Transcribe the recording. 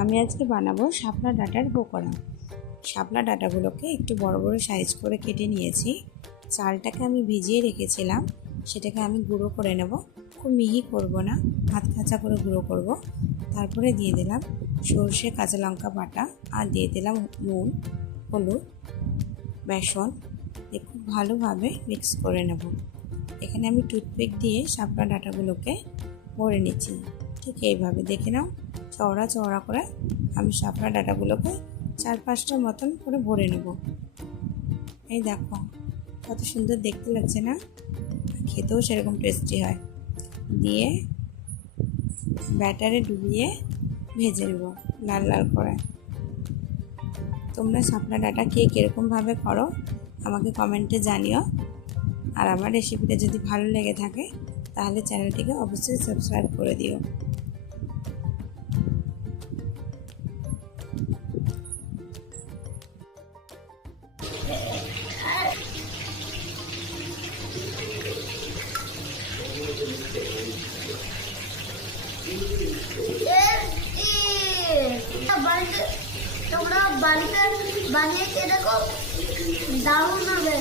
আমি আজকে বানাবো শাপলা ডাঁটার পকোড়া। শাপলা ডাঁটাগুলোকে একটু বড় বড় সাইজ করে কেটে নিয়েছি। চালটাকে আমি ভিজিয়ে রেখেছিলাম, সেটাকে আমি গুঁড়ো করে নেব। খুব মিহি করব না, হাত কাঁচা করে গুঁড়ো করব। তারপরে দিয়ে দিলাম সর্ষে, কাঁচা লঙ্কা বাটা, আর দিয়ে দিলাম নুন, হলুদ, বেসন। খুব ভালোভাবে মিক্স করে নেব। এখানে আমি টুথপিক দিয়ে শাপলা ডাঁটাগুলোকে ভরে নিচ্ছি। ঠিক এইভাবে দেখে নাও, চওড়া চওড়া করে আমি শাপলা ডাঁটাগুলোকে 4-5টার মতন করে ভরে নেব। এই দেখো কত সুন্দর দেখতে লাগছে না? খেতেও সেরকম টেস্টি হয়। দিয়ে ব্যাটারে ডুবিয়ে ভেজে নেব লাল লাল করে। তোমরা শাপলা ডাঁটা কে কীরকমভাবে করো আমাকে কমেন্টে জানিও। আর আমার রেসিপিটা যদি ভালো লেগে থাকে তাহলে চ্যানেলটিকে অবশ্যই সাবস্ক্রাইব করে দিও। তোমরা বাড়িতে বানিয়ে দেখো, দারুণ হবে।